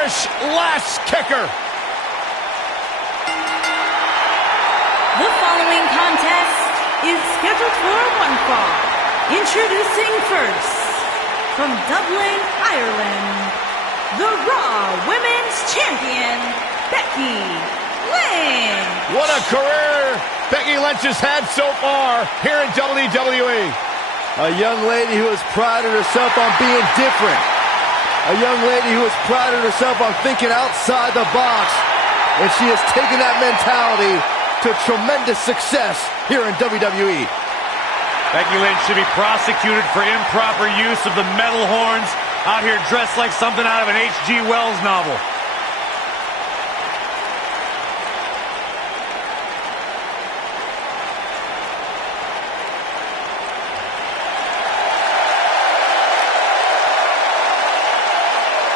Irish lash kicker. The following contest is scheduled for one fall. Introducing first, from Dublin, Ireland, the Raw Women's Champion, Becky Lynch. What a career Becky Lynch has had so far here in WWE. A young lady who has prided herself on being different. A young lady who has prided herself on thinking outside the box. And she has taken that mentality to tremendous success here in WWE. Becky Lynch should be prosecuted for improper use of the metal horns, out here dressed like something out of an H.G. Wells novel.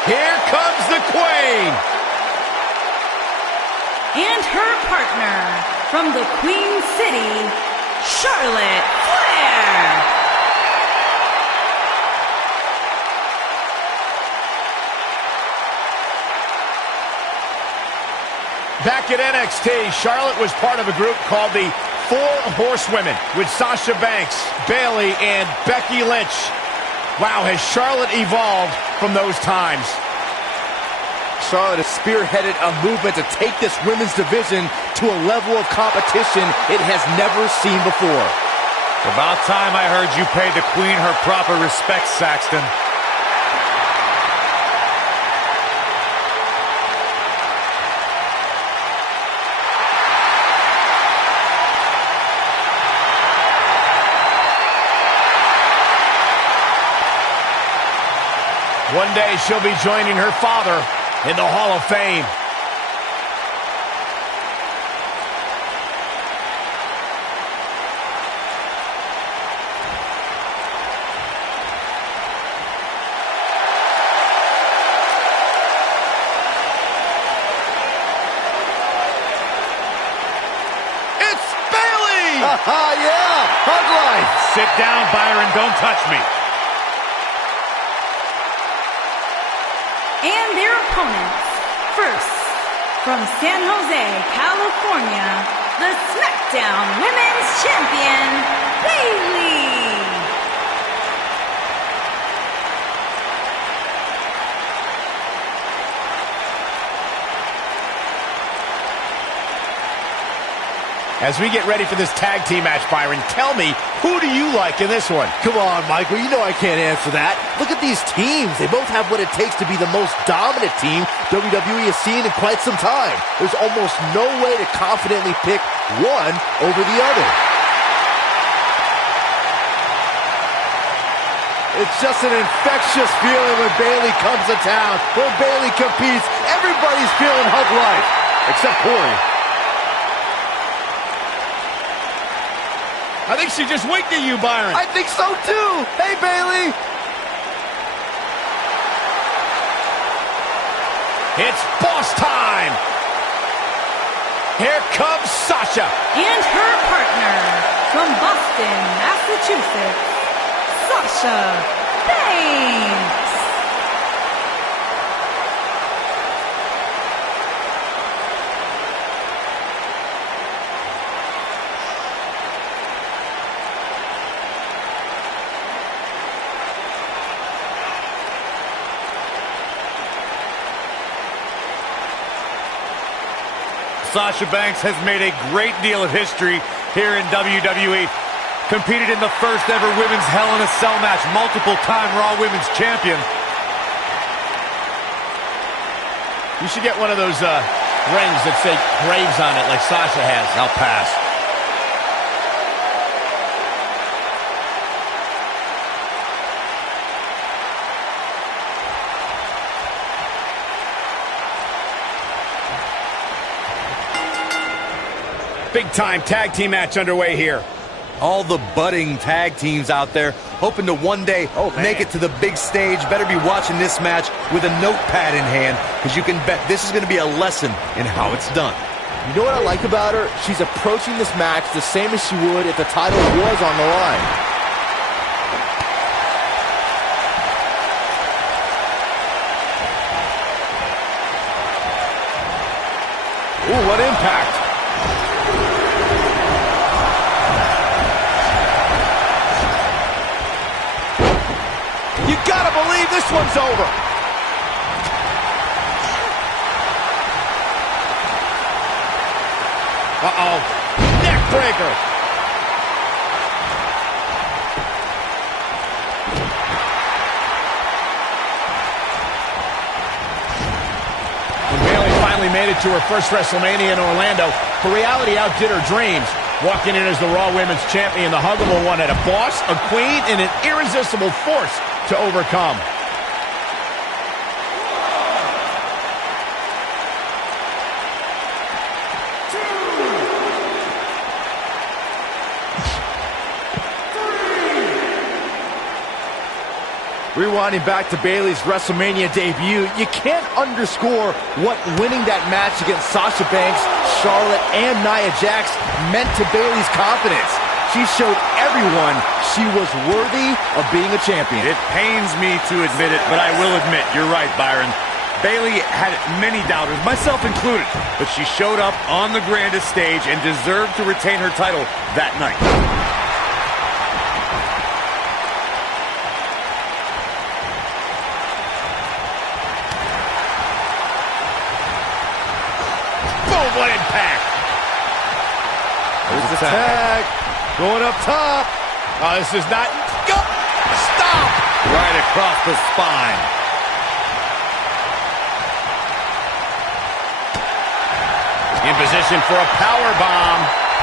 Here comes the Queen. And her partner, from the Queen City, Charlotte Flair. Back at NXT, Charlotte was part of a group called the Four Horsewomen with Sasha Banks, Bayley, and Becky Lynch. Wow, has Charlotte evolved from those times? Charlotte has spearheaded a movement to take this women's division to a level of competition it has never seen before. About time I heard you pay the Queen her proper respect, Saxton. One day she'll be joining her father in the Hall of Fame. It's Bayley! Yeah, hug life. Sit down, Byron, don't touch me. And their opponents, first, from San Jose, California, the SmackDown Women's Champion, Bayley. As we get ready for this tag team match, Byron, tell me, who do you like in this one? Come on, Michael, you know I can't answer that. Look at these teams. They both have what it takes to be the most dominant team WWE has seen in quite some time. There's almost no way to confidently pick one over the other. It's just an infectious feeling when Bayley comes to town. When Bayley competes, everybody's feeling hug life, except Corey. I think she just winked at you, Byron. I think so too. Hey, Bayley. It's boss time. Here comes Sasha. And her partner, from Boston, Massachusetts, Sasha Banks. Sasha Banks has made a great deal of history here in WWE. Competed in the first ever women's Hell in a Cell match, multiple-time Raw Women's Champion. You should get one of those rings that say Graves on it like Sasha has. I'll pass. Big-time tag team match underway here. All the budding tag teams out there hoping to one day make it to the big stage. Better be watching this match with a notepad in hand, because you can bet this is going to be a lesson in how it's done. You know what I like about her? She's approaching this match the same as she would if the title was on the line. Ooh, what impact. You gotta believe this one's over. Uh-oh. Neck breaker. When Bayley finally made it to her first WrestleMania in Orlando, her reality outdid her dreams. Walking in as the Raw Women's Champion, the Huggable One had a boss, a queen, and an irresistible force to overcome. Rewinding back to Bayley's WrestleMania debut, you can't underscore what winning that match against Sasha Banks, Charlotte, and Nia Jax meant to Bayley's confidence. She showed everyone she was worthy of being a champion. It pains me to admit it, but I will admit, you're right, Byron. Bayley had many doubters, myself included, but she showed up on the grandest stage and deserved to retain her title that night. What impact! There's the tag. Going up top. Oh, this is not... Go! Stop! Right across the spine. In position for a power bomb.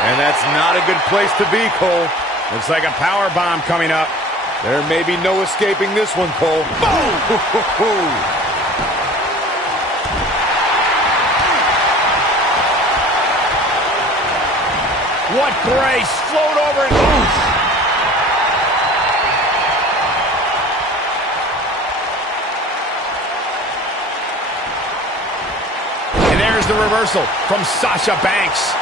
And that's not a good place to be, Cole. Looks like a power bomb coming up. There may be no escaping this one, Cole. Boom! What grace! Float over and oof! And there's the reversal from Sasha Banks.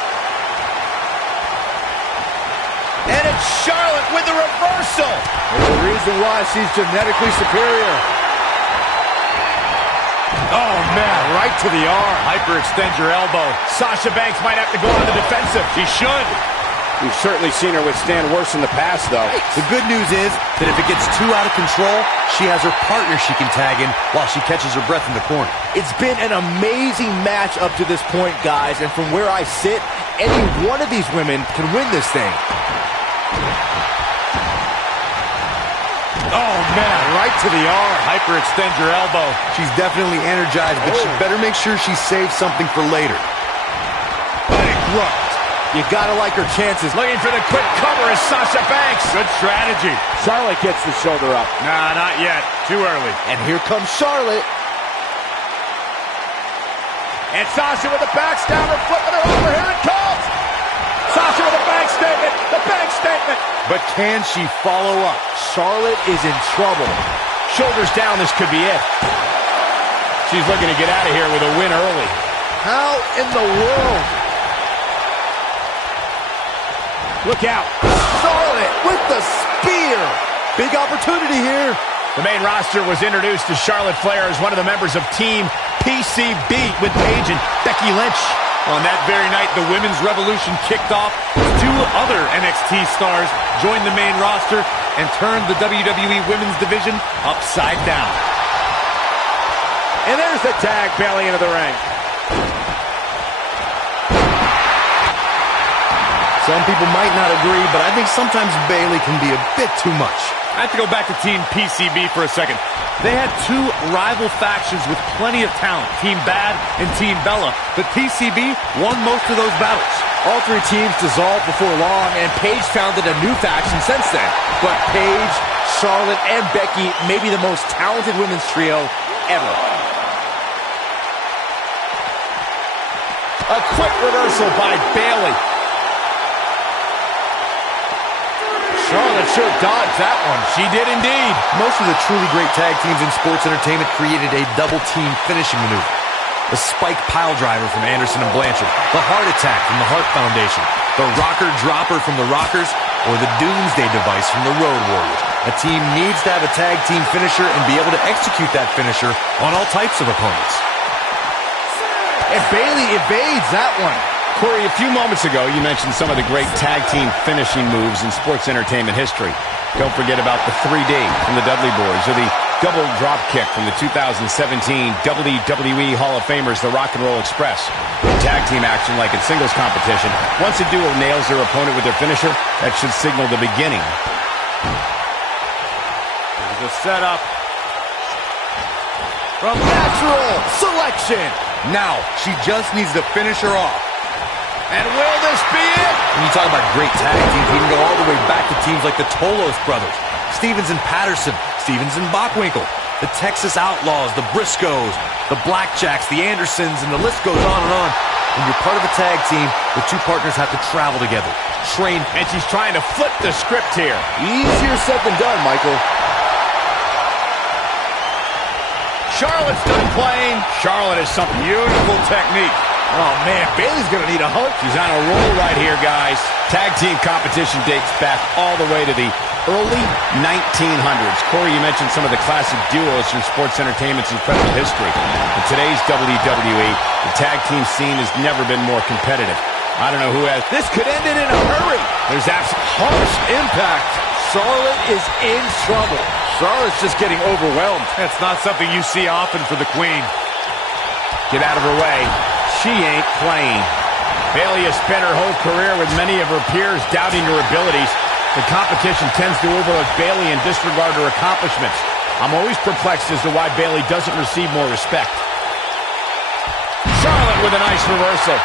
And it's Charlotte with the reversal. There's a reason why she's genetically superior. Oh, man, right to the arm. Hyperextend your elbow. Sasha Banks might have to go on the defensive. She should. We've certainly seen her withstand worse in the past, though. The good news is that if it gets too out of control, she has her partner she can tag in while she catches her breath in the corner. It's been an amazing match up to this point, guys, and from where I sit, any one of these women can win this thing. Oh, man, right to the arm. Hyperextend your elbow. She's definitely energized, but she better make sure she saves something for later. Bankrupt. You gotta like her chances. Looking for the quick cover is Sasha Banks. Good strategy. Charlotte gets the shoulder up. Nah, not yet. Too early. And here comes Charlotte. And Sasha with a backstabber, flipping her over. Here it comes. Sasha with a bank statement. The bank statement. But can she follow up? Charlotte is in trouble. Shoulders down, this could be it. She's looking to get out of here with a win early. How in the world? Look out. Charlotte with the spear. Big opportunity here. The main roster was introduced to Charlotte Flair as one of the members of Team PCB with Paige and Becky Lynch. On that very night, the Women's Revolution kicked off. Two other NXT stars joined the main roster and turned the WWE Women's Division upside down. And there's the tag, Bayley into the ring. Some people might not agree, but I think sometimes Bayley can be a bit too much. I have to go back to Team PCB for a second. They had two rival factions with plenty of talent, Team Bad and Team Bella, but PCB won most of those battles. All three teams dissolved before long, and Paige founded a new faction since then. But Paige, Charlotte, and Becky may be the most talented women's trio ever. A quick reversal by Bayley. Charlotte sure dodged that one. She did indeed. Most of the truly great tag teams in sports entertainment created a double-team finishing maneuver. The spike pile driver from Anderson and Blanchard, the heart attack from the Hart Foundation, the rocker dropper from the Rockers, or the Doomsday device from the Road Warriors. A team needs to have a tag team finisher and be able to execute that finisher on all types of opponents. And Bayley evades that one. Corey, a few moments ago, you mentioned some of the great tag team finishing moves in sports entertainment history. Don't forget about the 3D from the Dudley Boys, or the double drop kick from the 2017 WWE Hall of Famers, the Rock and Roll Express. In tag team action, like in singles competition, once a duo nails their opponent with their finisher, that should signal the beginning. There's a setup From natural selection. Now, she just needs to finish her off. And will this be it? When you talk about great tag teams, we can go all the way back to teams like the Tolos brothers, Stevens and Patterson, Stevens and Bockwinkel, the Texas Outlaws, the Briscoes, the Blackjacks, the Andersons, and the list goes on and on. When you're part of a tag team, the two partners have to travel together, train. And she's trying to flip the script here. Easier said than done, Michael. Charlotte's done playing. Charlotte has some beautiful technique. Oh, man, Bayley's going to need a hug. She's on a roll right here, guys. Tag team competition dates back all the way to the early 1900s. Corey, you mentioned some of the classic duos from sports entertainment's incredible history. In today's WWE, the tag team scene has never been more competitive. I don't know who has... This could end it in a hurry. There's absolute Harsh impact. Charlotte is in trouble. Charlotte's just getting overwhelmed. That's not something you see often for the Queen. Get out of her way. She ain't playing. Bayley has spent her whole career with many of her peers doubting her abilities. The competition tends to overlook Bayley and disregard her accomplishments. I'm always perplexed as to why Bayley doesn't receive more respect. Charlotte with a nice reversal.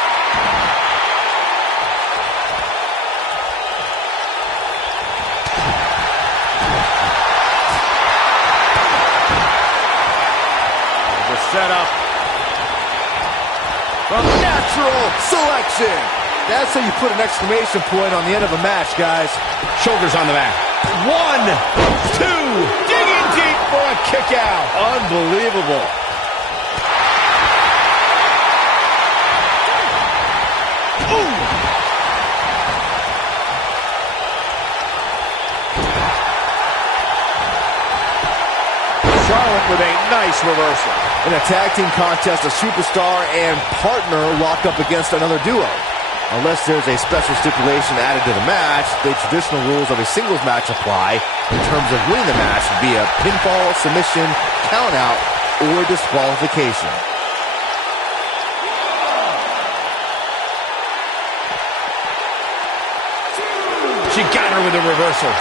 The setup. From natural selection. That's how you put an exclamation point on the end of a match, guys. Shoulders on the mat. 1, 2. Digging deep for a kick out. Unbelievable. Ooh. Charlotte with a nice reversal. In a tag team contest, a superstar and partner lock up against another duo. Unless there's a special stipulation added to the match, the traditional rules of a singles match apply in terms of winning the match via pinfall, submission, countout, or disqualification. She got her with a reversal.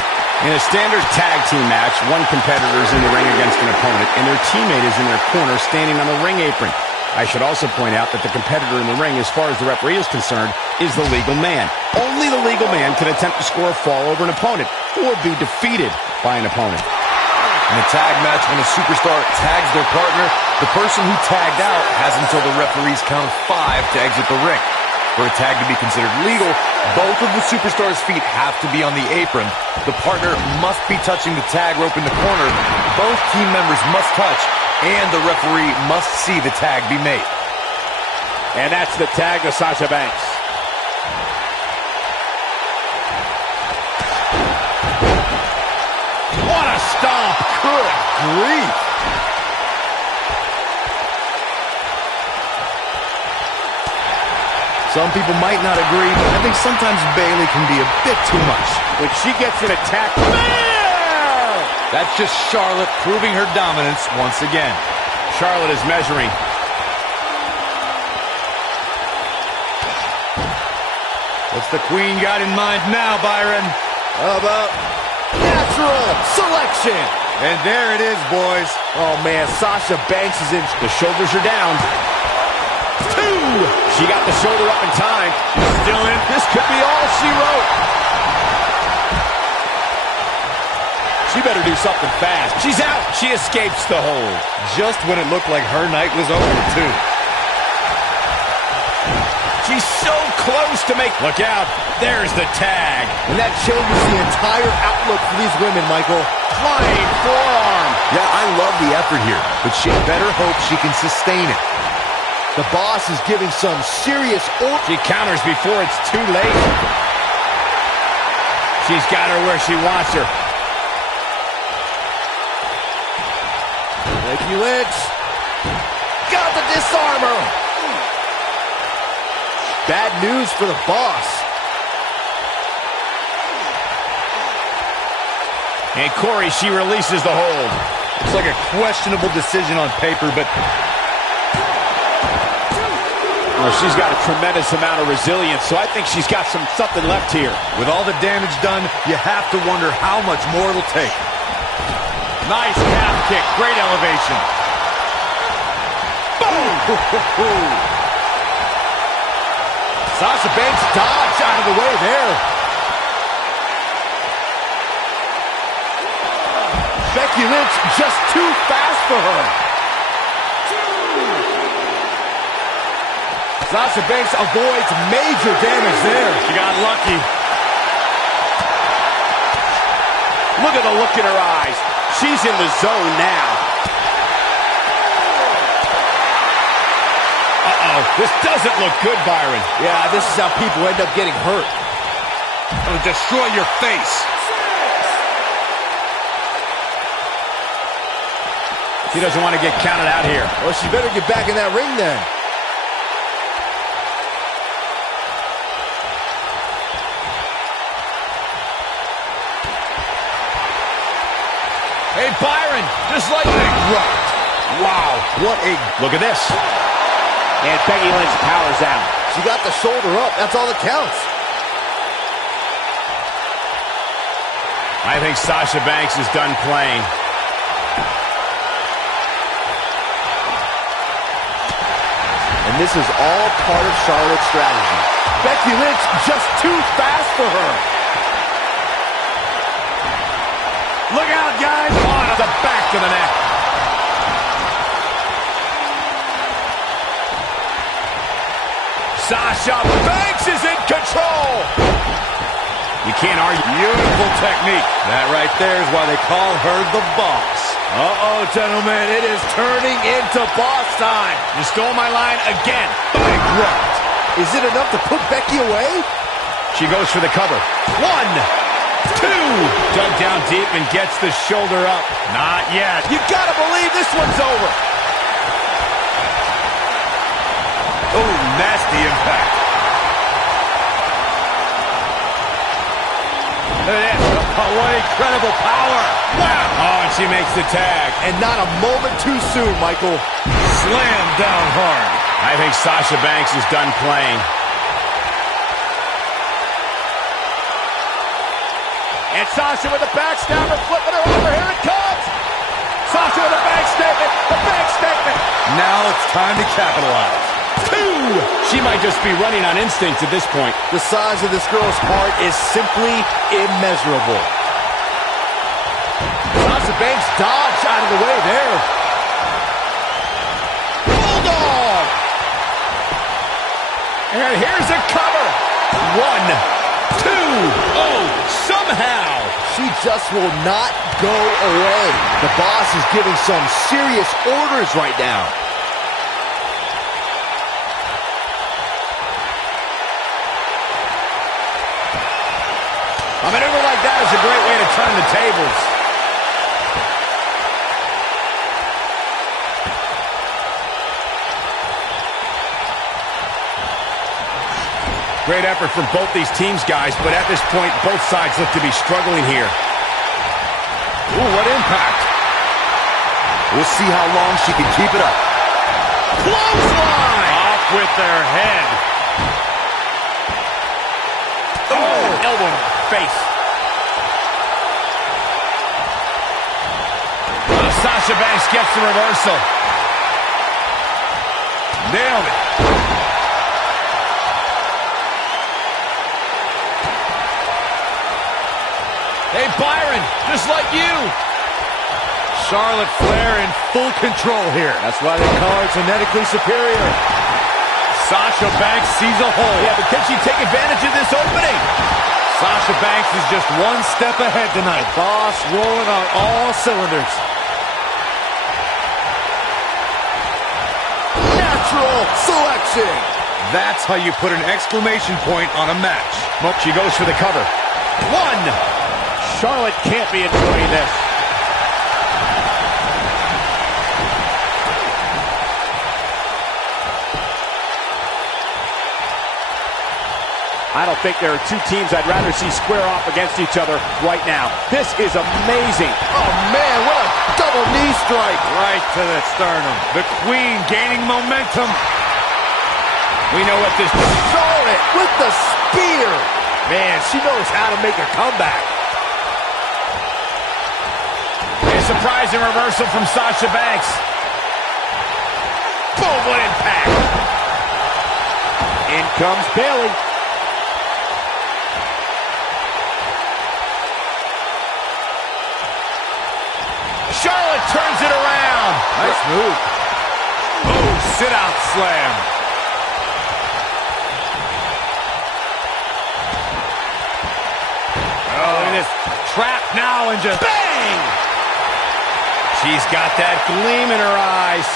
In a standard tag team match, one competitor is in the ring against an opponent, and their teammate is in their corner standing on the ring apron. I should also point out that the competitor in the ring, as far as the referee is concerned, is the legal man. Only the legal man can attempt to score a fall over an opponent or be defeated by an opponent. In a tag match, when a superstar tags their partner, the person who tagged out has until the referee's count of 5 to exit the ring. For a tag to be considered legal, both of the superstars' feet have to be on the apron. The partner must be touching the tag rope in the corner. Both team members must touch, and the referee must see the tag be made. And that's the tag to Sasha Banks. What a stomp! Good grief. Some people might not agree, but I think sometimes Bayley can be a bit too much. When she gets an attack, That's just Charlotte proving her dominance once again. Charlotte is measuring. What's the Queen got in mind now, Byron? How about natural selection? And there it is, boys. Oh, man, Sasha Banks is in. The shoulders are down. 2! She got the shoulder up in time. Still in. This could be all she wrote. She better do something fast. She's out. She escapes the hold. Just when it looked like her night was over, too. She's so close to make... Look out. There's the tag. And that changes the entire outlook for these women, Michael. Flying forearm. Yeah, I love the effort here, but she better hope she can sustain it. The boss is giving some serious order. She counters before it's too late. She's got her where she wants her. Becky Lynch got the disarmer. Bad news for the boss. And Corey, she releases the hold. It's like a questionable decision on paper, but well, she's got a tremendous amount of resilience, so I think she's got something left here. with all the damage done, you have to wonder how much more it'll take. Nice calf kick. Great elevation. Boom! Sasha Banks dodged out of the way there. Becky Lynch just too fast for her. Sasha Banks avoids major damage there. She got lucky. Look at the look in her eyes. She's in the zone now. Uh-oh, this doesn't look good, Byron. Yeah, this is how people end up getting hurt. It'll destroy your face. She doesn't want to get counted out here. Well, she better get back in that ring then. Hey, Byron, just like Right. Wow, what a... Look at this. And Becky Lynch powers out. She got the shoulder up. That's all that counts. I think Sasha Banks is done playing. And this is all part of Charlotte's strategy. Becky Lynch just too fast for her. Look out, guys. On the back of the neck. Sasha Banks is in control. You can't argue. Beautiful technique. That right there is why they call her the boss. Uh-oh, gentlemen, it is turning into boss time. You stole my line again. Big right. Is it enough to put Becky away? She goes for the cover. 1, 2. Dug down deep and gets the shoulder up. Not yet. You gotta believe this one's over. Oh, nasty impact. Look at this. Oh, what incredible power. Wow. Oh, and she makes the tag. And not a moment too soon, Michael. Slam down hard. I think Sasha Banks is done playing. And Sasha with a backstabber, flipping her over. Here it comes. Sasha with a bank statement. The bank statement. Now it's time to capitalize. 2. She might just be running on instinct at this point. The size of this girl's heart is simply immeasurable. Sasha Banks dodged out of the way there. Bulldog! And here's a cover. 1, 2. Oh, somehow. She just will not go away. The boss is giving some serious orders right now. A maneuver like that is a great way to turn the tables. Great effort from both these teams, guys, but at this point, both sides look to be struggling here. Ooh, what impact. We'll see how long she can keep it up. Clothesline! Off with their head. Oh, elbow to the face. Sasha Banks gets the reversal. Nailed it. Hey, Byron, just like you. Charlotte Flair in full control here. That's why they call her genetically superior. Sasha Banks sees a hole. Yeah, but can she take advantage of this opening? Sasha Banks is just one step ahead tonight. Boss rolling on all cylinders. Natural selection. That's how you put an exclamation point on a match. Well, she goes for the cover. 1. Charlotte can't be enjoying this. I don't think there are two teams I'd rather see square off against each other right now. This is amazing. Oh, man, what a double knee strike. Right to the sternum. The Queen gaining momentum. We know what this... Saw it with the spear. Man, she knows how to make a comeback. A surprising reversal from Sasha Banks. Boom, what impact. In comes Bayley. Charlotte turns it around. Nice move. Oh, sit-out slam. Oh, look at this. Trap now and just... Bang! She's got that gleam in her eyes.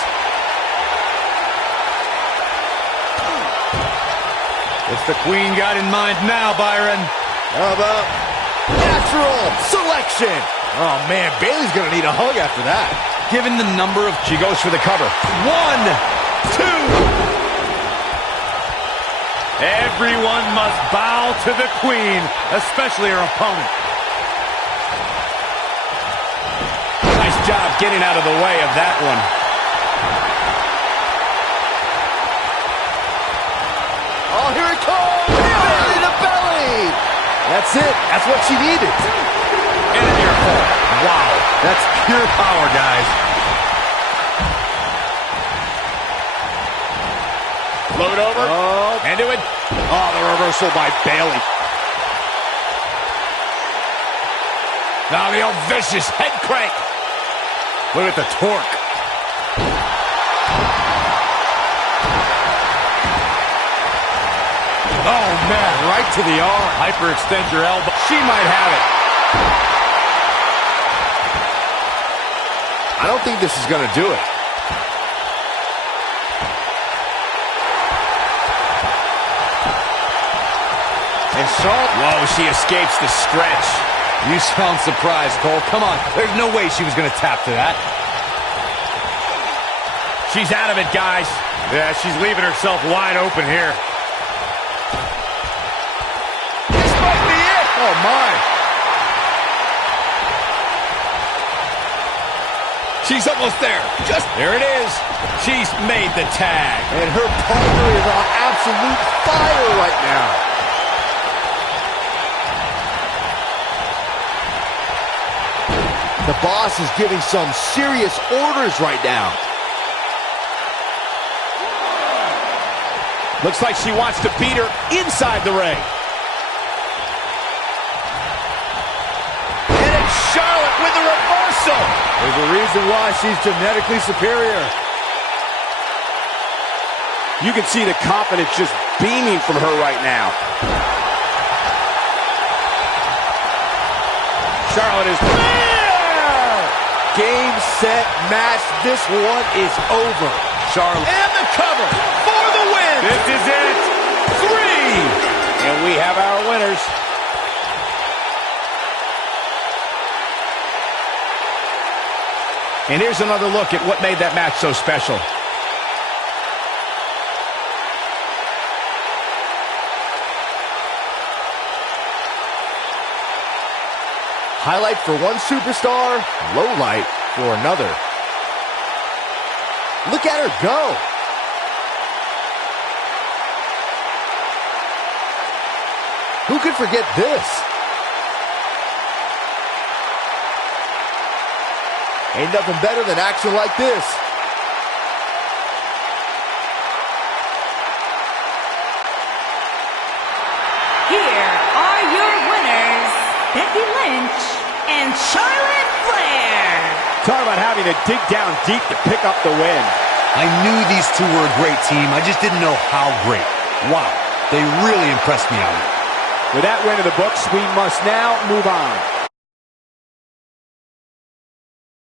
What's the Queen got in mind now, Byron? How about natural selection? Oh, man, Bayley's going to need a hug after that. Given the number of... She goes for the cover. 1, 2. Everyone must bow to the Queen, especially her opponent. Nice job getting out of the way of that one. Oh, here it comes! Belly to belly! That's it. That's what she needed. And a near fall. Wow, that's pure power, guys. Float over. And do it. Oh, the reversal by Bayley. Now the old vicious head crank. Look at the torque. Oh, man, right to the arm. Hyperextend your elbow. She might have it. I don't think this is going to do it. And Charlotte, whoa, she escapes the stretch. You sound surprised, Cole. Come on. There's no way she was going to tap to that. She's out of it, guys. Yeah, she's leaving herself wide open here. This might be it. Oh, my. She's almost there. Just there it is. She's made the tag. And her partner is on absolute fire right now. The boss is giving some serious orders right now. Looks like she wants to beat her inside the ring. And it's Charlotte with the reversal. There's a reason why she's genetically superior. You can see the confidence just beaming from her right now. Charlotte is there. Game, set, match. This one is over. Charlotte. And the cover for the win. This is it. 3. And we have our winners. And here's another look at what made that match so special. Highlight for one superstar, low light for another. Look at her go. Who could forget this? Ain't nothing better than action like this. Here are your winners, Becky Lynch and Charlotte Flair. Talk about having to dig down deep to pick up the win. I knew these two were a great team. I just didn't know how great. Wow, they really impressed me on it. With that win in the books, we must now move on.